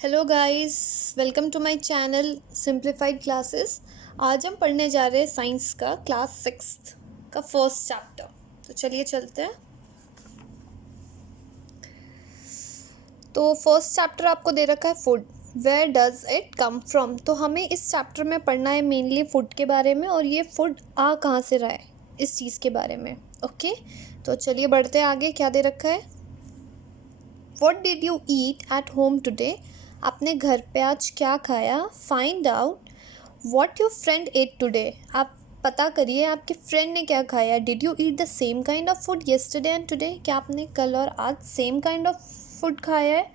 Hello guys, welcome to my channel simplified classes. आज हम पढ़ने जा रहे हैं साइंस का क्लास 6 का फर्स्ट चैप्टर। तो चलिए चलते हैं। तो फर्स्ट चैप्टर आपको दे रखा है food, where does it come from. तो हमें इस चैप्टर में पढ़ना है मेनली फूड के बारे में, और ये फूड आ कहाँ से रहा है इस चीज़ के बारे में। ओके, तो चलिए बढ़ते हैं आगे। क्या दे रखा है? What did you eat at home today? आपने घर पे आज क्या खाया? Find out what your friend ate today. आप पता करिए आपके फ्रेंड ने क्या खाया। Did you eat the same kind of food yesterday and today? क्या आपने कल और आज सेम काइंड ऑफ फूड खाया है?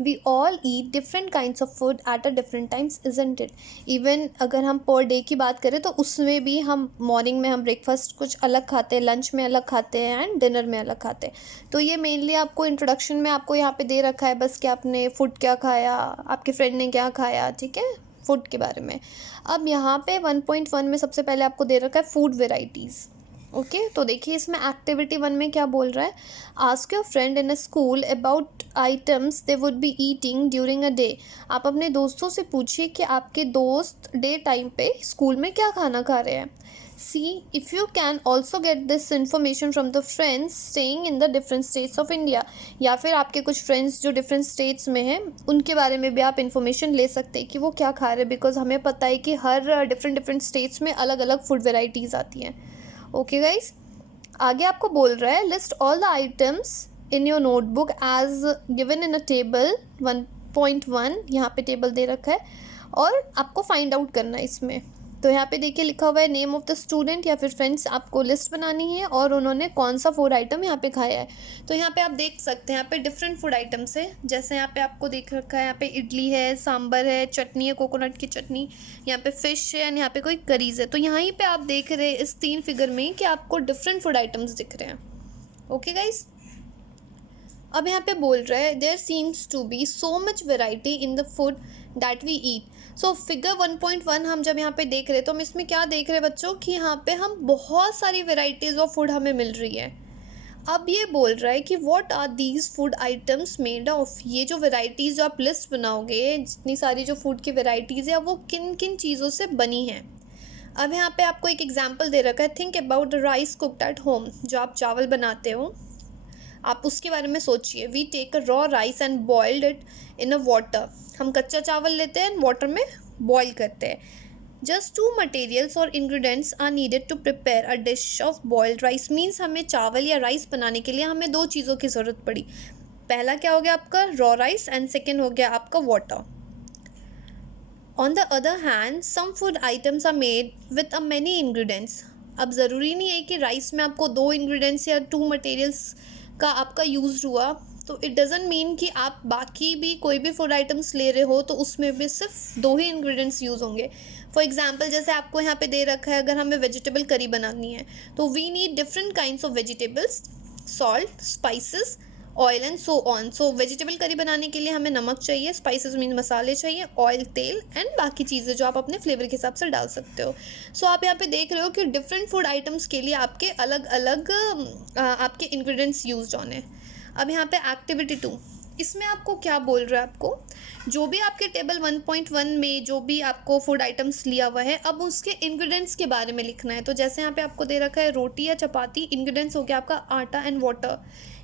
We all eat different kinds of food at a different times, isn't it? Even अगर हम पर डे की बात करें तो उसमें भी हम मॉर्निंग में हम ब्रेकफास्ट कुछ अलग खाते हैं, लंच में अलग खाते हैं एंड डिनर में अलग खाते हैं। तो ये मेनली आपको इंट्रोडक्शन में आपको यहाँ पे दे रखा है बस कि आपने फूड क्या खाया, आपके फ्रेंड ने क्या खाया, ठीक है, फूड के बारे में। अब यहाँ पे 1.1 में सबसे पहले आपको दे रखा है फूड वेराइटीज़। ओके, तो देखिए इसमें एक्टिविटी 1 में क्या बोल रहा है। Ask your friend in a school about items they would be eating during a day. आप अपने दोस्तों से पूछिए कि आपके दोस्त डे टाइम पे स्कूल में क्या खाना खा रहे हैं। सी if you can also get this information from the friends staying in the different states of India. या फिर आपके कुछ फ्रेंड्स जो डिफरेंट स्टेट्स में हैं उनके बारे में भी आप इन्फॉर्मेशन ले सकते हैं कि वो क्या खा रहे हैं, बिकॉज हमें पता है कि हर डिफरेंट स्टेट्स में अलग अलग फूड वेराइटीज़ आती हैं। ओके गाइज, आगे आपको बोल रहा है list all the items in your notebook as given in a table 1.1। यहाँ पे टेबल दे रखा है और आपको फाइंड आउट करना है इसमें। तो यहाँ पे देखिए लिखा हुआ है नेम ऑफ द स्टूडेंट या फिर फ्रेंड्स, आपको लिस्ट बनानी है और उन्होंने कौन सा फूड आइटम यहाँ पे खाया है। तो यहाँ पे आप देख सकते हैं यहाँ पे डिफरेंट फूड आइटम्स है। जैसे यहाँ पे आपको देख रखा है, यहाँ पे इडली है, सांबर है, चटनी है, कोकोनट की चटनी, यहाँ पे फिश है एंड यहाँ पे कोई करीज है। तो यहीं पे आप देख रहे हैं इस 3 फिगर में कि आपको डिफरेंट फूड आइटम्स दिख रहे हैं। ओके गाइज, अब यहाँ पे बोल रहा है there seems to be so much variety in the food that we eat. So figure 1.1 हम जब यहाँ पे देख रहे हैं तो हम इसमें क्या देख रहे हैं बच्चों कि यहाँ पे हम बहुत सारी वेराइटीज़ ऑफ फूड हमें मिल रही है। अब ये बोल रहा है कि what are these food items made of. ये जो वेराइटीज़ जो आप लिस्ट बनाओगे, जितनी सारी जो फूड की वेराइटीज़ है वो किन किन चीज़ों से बनी है। अब यहाँ पे आपको एक एग्जाम्पल दे रखा है, think about the rice cooked at home. जो आप चावल बनाते हो आप उसके बारे में सोचिए। We take a raw rice and boiled it in a water. हम कच्चा चावल लेते हैं वाटर में बॉईल करते हैं। जस्ट 2 मटेरियल्स और ingredients are needed to prepare a dish of boiled rice. Means हमें चावल या राइस बनाने के लिए हमें 2 चीज़ों की ज़रूरत पड़ी। पहला क्या हो गया आपका रॉ राइस एंड सेकेंड हो गया आपका water. On the other hand some food items are made with a many ingredients. अब ज़रूरी नहीं है कि राइस में आपको 2 इंग्रेडिएंट्स या 2 मटेरियल्स का आपका यूज़ हुआ, तो इट डज़ंट मीन कि आप बाकी भी कोई भी फूड आइटम्स ले रहे हो तो उसमें भी सिर्फ 2 ही इंग्रेडिएंट्स यूज़ होंगे। फॉर एग्जांपल जैसे आपको यहाँ पे दे रखा है, अगर हमें वेजिटेबल करी बनानी है तो we need different kinds of vegetables, salt, spices, oil and so on. So vegetable curry बनाने के लिए हमें नमक चाहिए, स्पाइसेस मीन मसाले चाहिए, ऑयल, तेल एंड बाकी चीज़ें जो आप अपने फ्लेवर के हिसाब से डाल सकते हो। सो आप यहाँ पे देख रहे हो कि डिफरेंट फूड आइटम्स के लिए आपके अलग अलग आपके इंग्रेडिएंट्स यूज्ड ऑन है। अब यहाँ पे एक्टिविटी 2, इसमें आपको क्या बोल रहा है, आपको जो भी आपके टेबल 1.1 में जो भी आपको फूड आइटम्स लिया हुआ है अब उसके इंग्रेडिएंट्स के बारे में लिखना है। तो जैसे यहाँ पे आपको दे रखा है रोटी या चपाती, इंग्रेडिएंट्स हो गया आपका आटा एंड वाटर।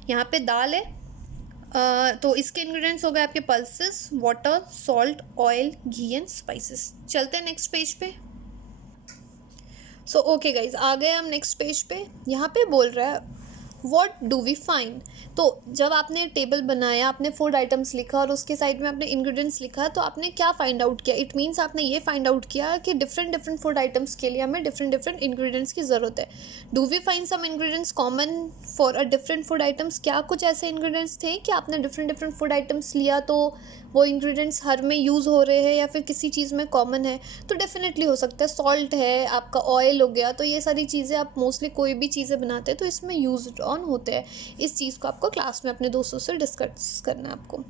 यहाँ पे दाल है, तो इसके इंग्रेडिएंट्स हो गए आपके pulses, water, salt, oil, ghee and spices. चलते हैं नेक्स्ट पेज पे। सो ओके गाइज, आ गए हम नेक्स्ट पेज पे। यहाँ पे बोल रहा है व्हाट डू वी फाइंड। तो जब आपने टेबल बनाया, आपने फूड आइटम्स लिखा और उसके साइड में आपने इंग्रेडिएंट्स लिखा, तो आपने क्या फाइंड आउट किया। इट मीन्स आपने ये फाइंड आउट किया कि डिफरेंट फूड आइटम्स के लिए हमें डिफरेंट इंग्रेडिएंट्स की ज़रूरत है। Do we find some ingredients common for a different food items. क्या कुछ ऐसे इंग्रेडिएंट्स थे कि आपने डिफरेंट फूड आइटम्स लिया तो वो इंग्रेडिएंट्स हर में यूज़ हो रहे हैं या फिर किसी चीज़ में कॉमन है। तो डेफिनेटली हो सकता है सॉल्ट है, आपका ऑयल हो गया, तो ये सारी चीज़ें आप मोस्टली कोई भी चीज़ें बनाते हैं तो इसमें यूज ऑन होते हैं। इस चीज़ को आपको क्लास में अपने दोस्तों से डिस्कस करना है आपको।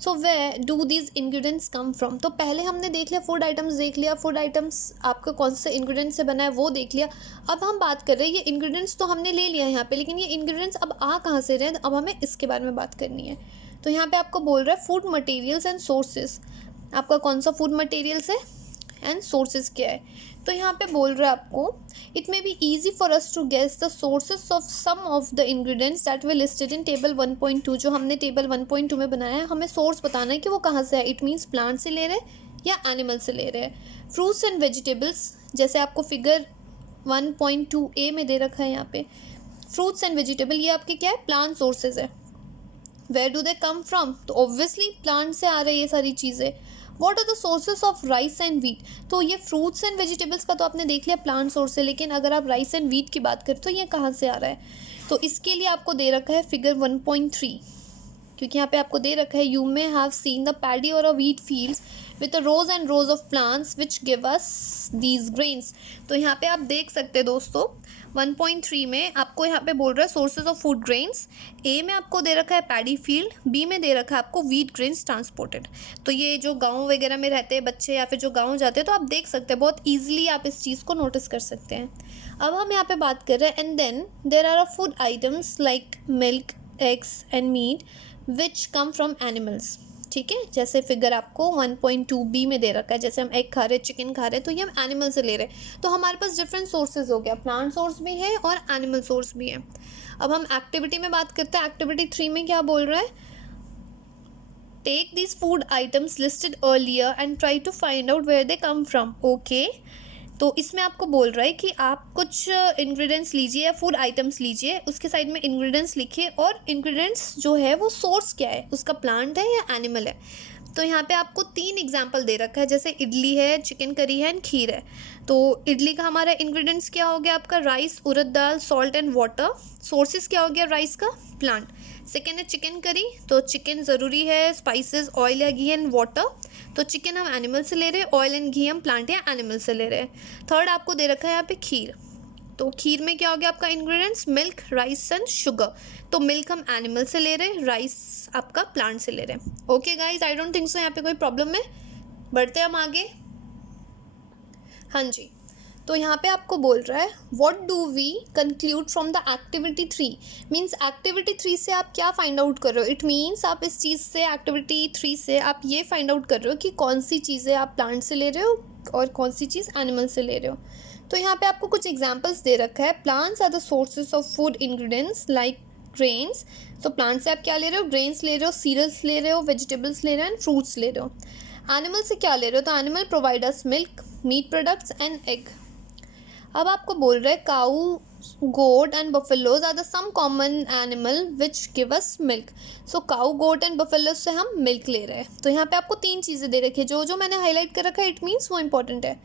So where do these ingredients come from. तो पहले हमने देख लिया फूड आइटम्स, देख लिया फूड आइटम्स आपका कौन से इंग्रेडिएंट्स से बना है वो देख लिया। अब हम बात कर रहे हैं ये इंग्रेडिएंट्स तो हमने ले लिया है यहाँ पे, लेकिन ये इंग्रेडिएंट्स अब आ कहाँ से रहे हैं, अब हमें इसके बारे में बात करनी है। तो यहाँ पे आपको बोल रहा है फूड मटेरियल्स एंड सोर्सेज, आपका कौन सा फूड मटेरियल्स है एंड सोर्सेज क्या है। तो यहाँ पे बोल रहा है आपको it may be easy for us to guess the sources of some of the ingredients that we listed in table 1.2, जो हमने टेबल 1.2 में बनाया है, हमें सोर्स बताना है कि वो कहाँ से है। इट मीन्स प्लांट से ले रहे हैं या एनिमल से ले रहे हैं। फ्रूट्स एंड वेजिटेबल्स, जैसे आपको फिगर 1.2a में दे रखा है यहाँ पे, फ्रूट्स एंड वेजिटेबल ये आपके क्या है, प्लांट सोर्सेज है। Where do they come from, तो ऑब्वियसली प्लांट से आ रहे हैं ये सारी चीज़ें। What are the sources of rice and wheat, तो ये फ्रूट्स एंड वेजिटेबल्स का तो आपने देख लिया प्लांट सोर्स है, लेकिन अगर आप राइस एंड वीट की बात करें तो ये कहाँ से आ रहा है। तो इसके लिए आपको दे रखा है फिगर 1.3, क्योंकि यहाँ पे आपको दे रखा है you may have seen the paddy और a wheat fields with a rows and rows of plants which give us these grains. तो यहाँ पे आप देख सकते हैं दोस्तों 1.3 में आपको यहाँ पे बोल रहा है सोर्सेज ऑफ फूड ग्रेन्स, ए में आपको दे रखा है पैडी फील्ड, बी में दे रखा है आपको व्हीट ग्रेन्स ट्रांसपोर्टेड। तो ये जो गाँव वगैरह में रहते हैं बच्चे या फिर जो गाँव जाते हैं तो आप देख सकते हैं, बहुत ईजिली आप इस चीज़ को नोटिस कर सकते हैं। अब हम यहाँ पे बात कर रहे हैं and then there are a food items like milk, eggs and meat which come from animals. ठीक है, जैसे फिगर आपको 1.2b में दे रखा है, जैसे हम एग खा रहे हैं, चिकन खा रहे हैं, तो ये हम एनिमल से ले रहे हैं। तो हमारे पास डिफरेंट सोर्सेज हो गया, प्लांट सोर्स भी है और एनिमल सोर्स भी है। अब हम एक्टिविटी में बात करते हैं। एक्टिविटी 3 में क्या बोल रहा है, take this food items listed earlier and try to find out where they come from. Okay, तो इसमें आपको बोल रहा है कि आप कुछ इंग्रेडिएंट्स लीजिए या फूड आइटम्स लीजिए, उसके साइड में इंग्रेडिएंट्स लिखिए और इंग्रेडिएंट्स जो है वो सोर्स क्या है, उसका प्लांट है या एनिमल है। तो यहाँ पे आपको 3 एग्जांपल दे रखा है, जैसे इडली है, चिकन करी है एंड खीर है। तो इडली का हमारा इंग्रेडिएंट्स क्या हो गया आपका, rice, urad dal, salt and water. Sources क्या हो गया राइस का, प्लांट। सेकेंड है चिकन करी, तो चिकन ज़रूरी है, स्पाइसेस, ऑयल या घी एंड वाटर। तो चिकन हम एनिमल से ले रहे हैं, ऑयल एंड घी हम प्लांट या एनिमल से ले रहे हैं। थर्ड आपको दे रखा है यहाँ पे खीर, तो खीर में क्या हो गया आपका ingredients, milk, rice and sugar. तो मिल्क हम एनिमल से ले रहे हैं, राइस आपका प्लांट से ले रहे हैं। Okay guys, I don't think so यहाँ पे कोई प्रॉब्लम है। बढ़ते हैं हम आगे। हाँ जी, तो यहाँ पे आपको बोल रहा है what do we conclude from the activity 3, means activity 3 से आप क्या फाइंड आउट कर रहे हो। इट मीन्स आप इस चीज़ से, एक्टिविटी 3 से आप ये फाइंड आउट कर रहे हो कि कौन सी चीज़ें आप प्लांट से ले रहे हो और कौन सी चीज़ एनिमल से ले रहे हो। तो यहाँ पे आपको कुछ एग्जाम्पल्स दे रखा है। Plants are the sources of food ingredients like grains. तो प्लांट से आप क्या ले रहे हो, ग्रेन्स ले रहे हो, सीरियल्स ले रहे हो, वेजिटेबल्स ले रहे हो एंड फ्रूट्स ले रहे हो। एनिमल से क्या ले रहे हो, तो animal provide us milk, meat products and egg. अब आपको बोल रहे हैं cow, goat and buffaloes are the some common animal which give us milk. So cow, goat and buffaloes से हम मिल्क ले रहे हैं। तो यहाँ पे आपको 3 चीज़ें दे रखी है, जो जो मैंने हाईलाइट कर रखा है इट मीन्स वो इंपॉर्टेंट है।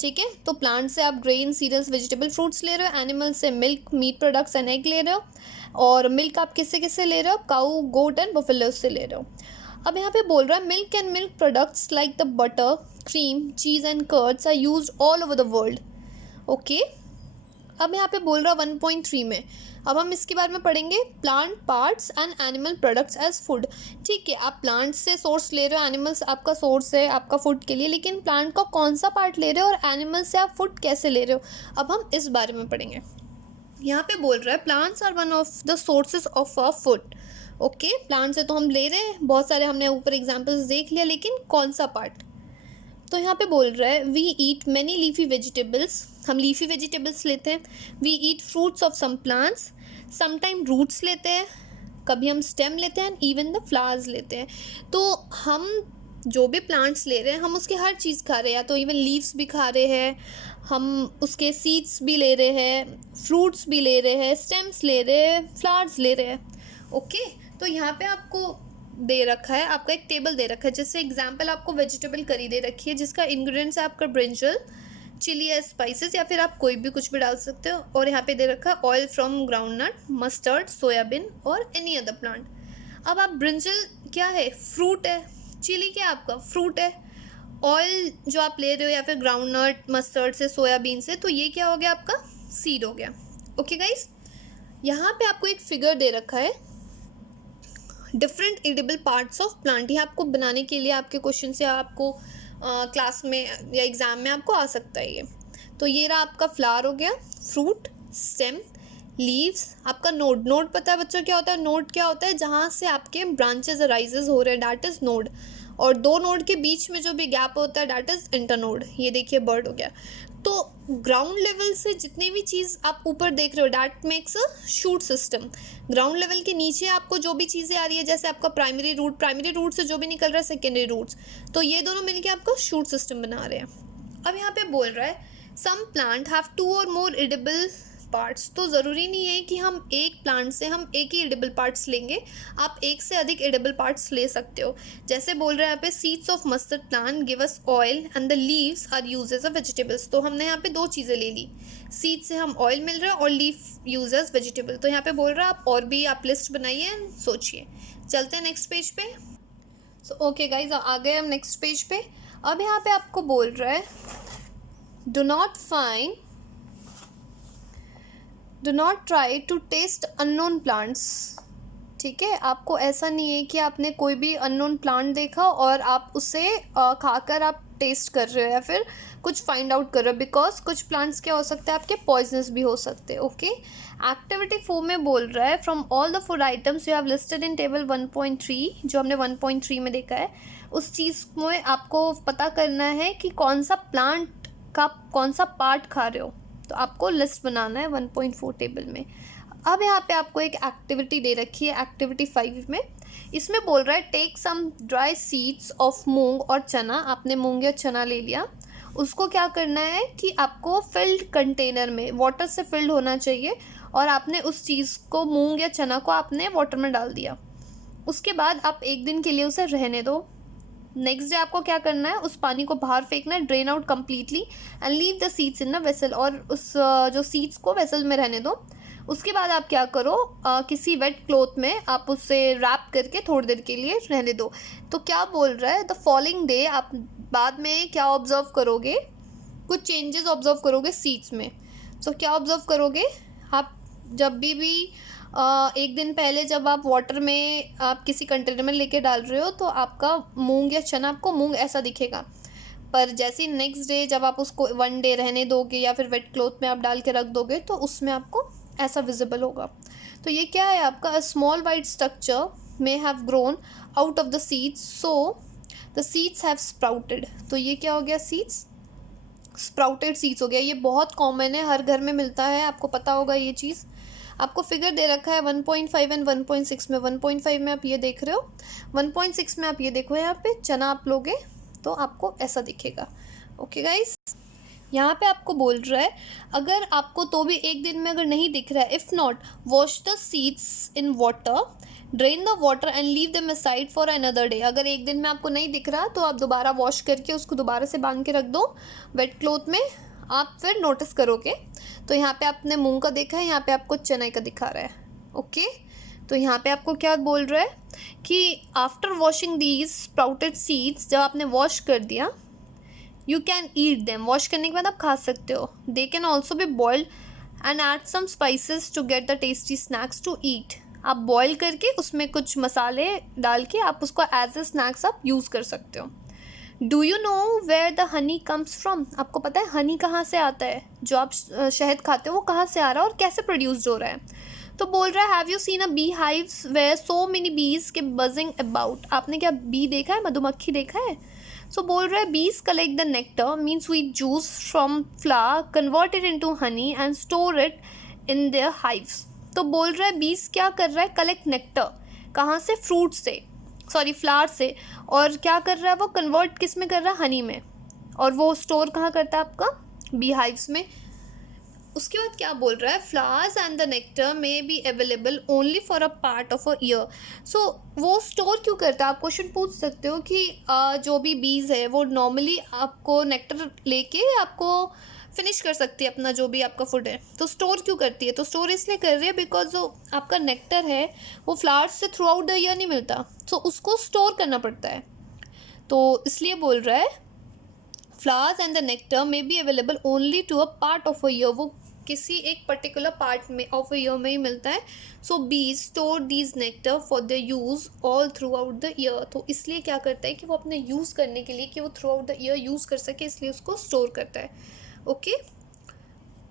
ठीक है, तो प्लांट से आप ग्रेन, सीरियल्स, वेजिटेबल, फ्रूट्स ले रहे हो, एनिमल से milk, meat products and egg ले रहे हो, और मिल्क आप किससे किससे ले रहे हो, काऊ, गोट एंड बफेलोज से ले रहे हो। अब यहाँ पे बोल रहा है milk and milk products like the butter, cream, cheese and curds are used all over the world. Okay, अब यहाँ पे बोल रहा है 1.3 में, अब हम इसके बारे में पढ़ेंगे, plant parts and animal products as food. ठीक है, आप प्लांट से सोर्स ले रहे हो, एनिमल्स आपका सोर्स है आपका फूड के लिए, लेकिन प्लांट का कौन सा पार्ट ले रहे हो और एनिमल से आप फूड कैसे ले रहे हो, अब हम इस बारे में पढ़ेंगे। यहाँ पे बोल रहा है plants are one of the sources of our food. Okay, plant से तो हम ले रहे हैं, बहुत सारे हमने ऊपर एग्जाम्पल्स देख लिया, लेकिन कौन सा पार्ट। तो यहाँ पे बोल रहा है we eat many leafy vegetables, हम लीफी वेजिटेबल्स लेते हैं। We eat fruits of some plants, sometime roots लेते हैं, कभी हम स्टेम लेते हैं, इवन द फ्लावर्स लेते हैं। तो हम जो भी प्लांट्स ले रहे हैं हम उसकी हर चीज़ खा रहे हैं, या तो इवन लीव्स भी खा रहे हैं, हम उसके सीड्स भी ले रहे हैं, फ्रूट्स भी ले रहे हैं, स्टेम्स ले रहे हैं, फ्लावर्स ले रहे हैं। ओके, तो यहाँ पे आपको दे रखा है, आपका एक टेबल दे रखा है, जैसे एग्जांपल आपको वेजिटेबल करी दे रखी है जिसका इंग्रेडिएंट्स है आपका ब्रिंजल, चिली या स्पाइसेस, या फिर आप कोई भी कुछ भी डाल सकते हो। और यहाँ पे दे रखा है oil from groundnut, mustard, soybean और एनी अदर प्लांट। अब आप ब्रिंजल क्या है, फ्रूट है, चिली क्या आपका फ्रूट है, ऑयल जो आप ले रहे हो या फिर ग्राउंडनट, मस्टर्ड से, सोयाबीन से, तो ये क्या हो गया आपका सीड हो गया। ओके गाइस, यहाँ पे आपको एक फिगर दे रखा है different edible parts of plant. ये आपको बनाने के लिए आपके क्वेश्चन से आपको क्लास में या एग्ज़ाम में आपको आ सकता है ये। तो ये रहा आपका फ्लावर हो गया, फ्रूट, स्टेम, लीव्स आपका नोड, नोड पता है बच्चों क्या होता है? नोड क्या होता है? जहाँ से आपके ब्रांचेस अराइजेस हो रहे हैं, डैट इज नोड। और दो नोड के बीच में जो भी गैप होता है डैट इज इंटरनोड। ये देखिए बर्ड हो गया। तो ग्राउंड लेवल से जितनी भी चीज़ आप ऊपर देख रहे हो that makes a shoot system. Ground level के नीचे आपको जो भी चीज़ें आ रही है, जैसे आपका प्राइमरी रूट, प्राइमरी रूट से जो भी निकल रहा है सेकेंडरी रूट्स, तो ये दोनों मिलके आपका शूट सिस्टम बना रहे हैं। अब यहाँ पे बोल रहा है सम प्लांट हैव 2 और मोर एडिबल पार्ट्स। तो ज़रूरी नहीं है कि हम एक प्लांट से हम एक ही एडिबल पार्ट्स लेंगे, आप एक से अधिक एडिबल पार्ट्स ले सकते हो। जैसे बोल रहे हैं यहाँ पे seeds of mustard plant give us oil and the leaves are use as a vegetables. तो हमने यहाँ पे दो चीज़ें ले ली, सीड से हम ऑयल मिल रहा है और लीफ यूज एज वेजिटेबल। तो यहाँ पे बोल रहा है आप और भी आप लिस्ट बनाइए, सोचिए। चलते हैं नेक्स्ट पेज पे। सो ओके गाइज, आ गए हम नेक्स्ट पेज पे। अब यहाँ पे आपको बोल रहा है do not try to taste unknown plants. ठीक है, आपको ऐसा नहीं है कि आपने कोई भी अननोन प्लांट देखा और आप उसे खाकर आप टेस्ट कर रहे हो या फिर कुछ फाइंड आउट कर रहे हो, बिकॉज कुछ प्लांट्स क्या हो सकते हैं आपके पॉइजनस भी हो सकते हैं। ओके, एक्टिविटी 4 में बोल रहा है from all the food items you have listed in table 1.3, जो हमने 1.3 में देखा है, उस चीज़ में आपको पता करना है कि कौन सा प्लांट का कौन सा पार्ट खा रहे हो। तो आपको लिस्ट बनाना है 1.4 टेबल में। अब यहाँ पे आपको एक एक्टिविटी दे रखी है एक्टिविटी 5 में। इसमें बोल रहा है take some dry seeds of moong और चना। आपने मूंग या चना ले लिया, उसको क्या करना है कि आपको फिल्ड कंटेनर में वाटर से फिल्ड होना चाहिए, और आपने उस चीज़ को, मूंग या चना को आपने वाटर में डाल दिया। उसके बाद आप एक दिन के लिए उसे रहने दो। नेक्स्ट डे आपको क्या करना है, उस पानी को बाहर फेंकना है, drain out completely and leave the seeds in the vessel, और उस जो सीड्स को वेसल में रहने दो। उसके बाद आप क्या करो, किसी वेट क्लॉथ में आप उसे रैप करके थोड़ी देर के लिए रहने दो। तो क्या बोल रहा है, द फॉलोइंग डे आप बाद में क्या ऑब्जर्व करोगे, कुछ चेंजेस ऑब्जर्व करोगे सीड्स में। तो क्या ऑब्जर्व करोगे आप, जब भी एक दिन पहले जब आप वाटर में आप किसी कंटेनर में लेके डाल रहे हो तो आपका मूंग या चना, आपको मूंग ऐसा दिखेगा, पर जैसे ही नेक्स्ट डे जब आप उसको 1 डे रहने दोगे या फिर वेट क्लॉथ में आप डाल के रख दोगे तो उसमें आपको ऐसा विजिबल होगा। तो ये क्या है आपका, small white structure may have grown out of the seeds, so the seeds have sprouted. तो ये क्या हो गया, सीड्स, स्प्राउटेड सीड्स हो गया। ये बहुत कॉमन है, हर घर में मिलता है, आपको पता होगा ये चीज़। आपको फिगर दे रखा है 1.5 एंड 1.6 में। 1.5 में आप ये देख रहे हो, 1.6 में आप ये देखो, यहाँ पे चना आप लोगे तो आपको ऐसा दिखेगा। ओके गाइस, यहाँ पे आपको बोल रहा है अगर आपको तो भी एक दिन में अगर नहीं दिख रहा है, if not wash the seeds in water, drain the water and leave them aside for another day. अगर एक दिन में आपको नहीं दिख रहा तो आप दोबारा वॉश करके उसको दोबारा से बांध के रख दो वेट क्लॉथ में, आप फिर नोटिस करोगे। तो यहाँ पे आपने मूंग का देखा है, यहाँ पे आपको चने का दिखा रहा है। ओके, तो यहाँ पे आपको क्या बोल रहा है कि after washing these sprouted seeds, जब आपने वॉश कर दिया, you can eat them, wash करने के बाद आप खा सकते हो। They can also be boiled and add some spices to get the tasty snacks to eat. आप बॉयल करके उसमें कुछ मसाले डाल के आप उसको एज ए स्नैक्स आप यूज़ कर सकते हो। Do you know where the honey comes from. आपको पता है हनी कहाँ से आता है, जो आप शहद खाते हो वो कहाँ से आ रहा है और कैसे प्रोड्यूस्ड हो रहा है। तो बोल रहा है have you seen a bee hives where so many bees के बजिंग अबाउट। आपने क्या बी देखा है, मधुमक्खी देखा है। सो बोल रहा है बीज collect the nectar mean sweet juice from flower, convert it into honey and store it in their hives. तो बोल रहा है बीज क्या कर रहा है, कलेक्ट नेक्टर, कहाँ से, फ्रूट से, सॉरी फ्लावर से, और क्या कर रहा है वो, कन्वर्ट किस में कर रहा है, हनी में, और वो स्टोर कहाँ करता है आपका, बी हाइव्स में। उसके बाद क्या बोल रहा है, flowers and the nectar may be available only for a part of a year. So वो स्टोर क्यों करता है, आप क्वेश्चन पूछ सकते हो कि जो भी बीज है वो नॉर्मली आपको नेक्टर लेके आपको फिनिश कर सकती है अपना जो भी आपका फूड है, तो स्टोर क्यों करती है, तो स्टोर इसलिए कर रही है बिकॉज जो आपका नेक्टर है वो फ्लावर्स से थ्रू आउट द ईयर नहीं मिलता, सो उसको स्टोर करना पड़ता है। तो इसलिए बोल रहा है flowers and the nectar may be available only to a part of a year, वो किसी एक पर्टिकुलर पार्ट में ऑफ अ ईयर में ही मिलता है। So bees store these nectar for the use all through out the year. तो इसलिए क्या करता है कि वो अपने यूज़ करने के लिए, कि वो through out the year use कर सके, इसलिए उसको स्टोर करता है। ओके,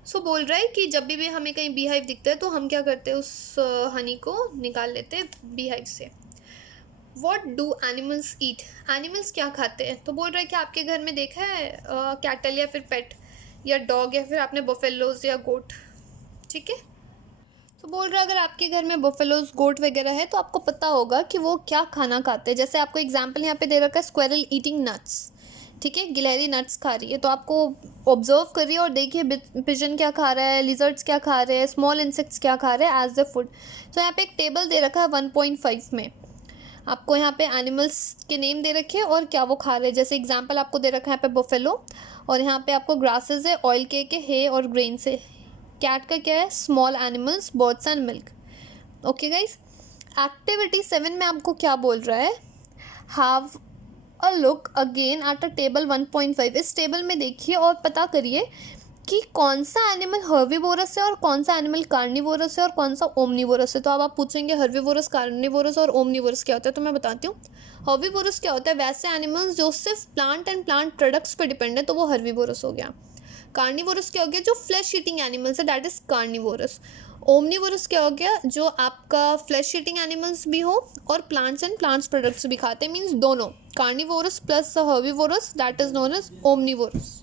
सो बोल रहा है कि जब भी हमें कहीं बी हाइव दिखता है तो हम क्या करते हैं, उस हनी को निकाल लेते हैं बी हाइव से। What do animals eat, animals क्या खाते हैं? तो बोल रहा है कि आपके घर में देखा है कैटल या फिर पेट या डॉग या फिर आपने बफेलोज या गोट, ठीक है। तो बोल रहा है अगर आपके घर में बफेलोज गोट वगैरह है तो आपको पता होगा कि वो क्या खाना खाते हैं। जैसे आपको एग्जाम्पल यहाँ पे दे रखा है स्क्वेरल ईटिंग नट्स, ठीक है, गिलहरी नट्स खा रही है, तो आपको ऑब्जर्व करिए और देखिए पिजन क्या खा रहा है, लिजर्ड्स क्या खा रहे हैं, स्मॉल इंसेक्ट्स क्या खा रहे हैं एज द फूड। तो यहाँ पे एक टेबल दे रखा है 1.5 में, आपको यहाँ पे एनिमल्स के नेम दे रखे हैं और क्या वो खा रहे हैं। जैसे एग्जांपल आपको दे रखा है यहाँ पे बफेलो, और यहाँ पे आपको ग्रासेस है, ऑयल केक है, हे और ग्रेन से। कैट का क्या है, small animals, birds and milk. Okay guys, activity 7 में आपको क्या बोल रहा है, have a look again at a table 1.5। इस टेबल में देखिए और पता करिए कि कौन सा एनिमल हर्बीवोरस है और कौन सा एनिमल कार्निवोरस है और कौन सा ओमनीवोरस है। तो अब आप पूछेंगे हर्बीवोरस, कार्निवोरस और ओमनीवोरस क्या होता है, तो मैं बताती हूँ। हर्बीवोरस क्या होता है, वैसे एनिमल्स जो सिर्फ प्लांट एंड प्लांट प्रोडक्ट्स पे डिपेंड है, तो वो हर्बीवोरस हो गया। कार्निवोरस क्या हो गया, जो फ्लैश ईटिंग एनिमल्स है, दैट इज कार्निवोरस। ओमनीवोरस क्या हो गया, जो आपका फ्लैश ईटिंग एनिमल्स भी हो और प्लांट्स एंड प्लांट्स प्रोडक्ट्स भी खाते हैं, मीन्स दोनों, carnivorous plus herbivorous, that is known as omnivorous.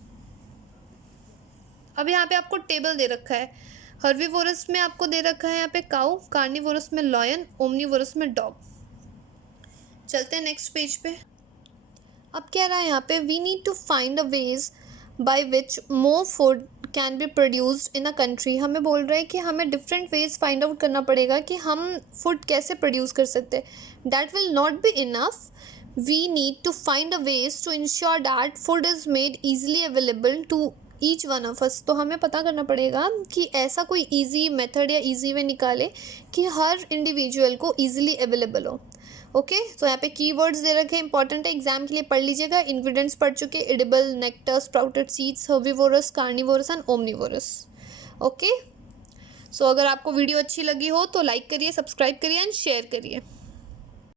अब यहाँ पे आपको टेबल दे रखा है, हर्बीवोरस में आपको दे रखा है यहाँ पे काऊ, कार्निवोरस में लॉयन, ओमनीवोरस में डॉग। चलते हैं नेक्स्ट पेज पे। अब क्या रहा है यहाँ पे, we need to find a ways by which more food can be produced in a country. हमें बोल रहे हैं कि हमें डिफरेंट वेज फाइंड आउट करना पड़ेगा कि हम फूड कैसे प्रोड्यूस कर सकते हैं। That will not be enough, we need to find a ways to ensure that food is made easily available to each one of us. तो हमें पता करना पड़ेगा कि ऐसा कोई ईजी मेथड या ईजी वे निकाले कि हर इंडिविजुअल को ईजिली अवेलेबल हो। ओके, तो यहाँ पे कीवर्ड्स दे रखे हैं, इंपॉर्टेंट है, एग्जाम के लिए पढ़ लीजिएगा। इंग्रेडिएंट्स पढ़ चुके, edible, nectar, sprouted seeds, herbivorous, carnivorous and omnivorous. Okay, so अगर आपको वीडियो अच्छी लगी हो तो लाइक करिए, सब्सक्राइब करिए एंड शेयर करिए।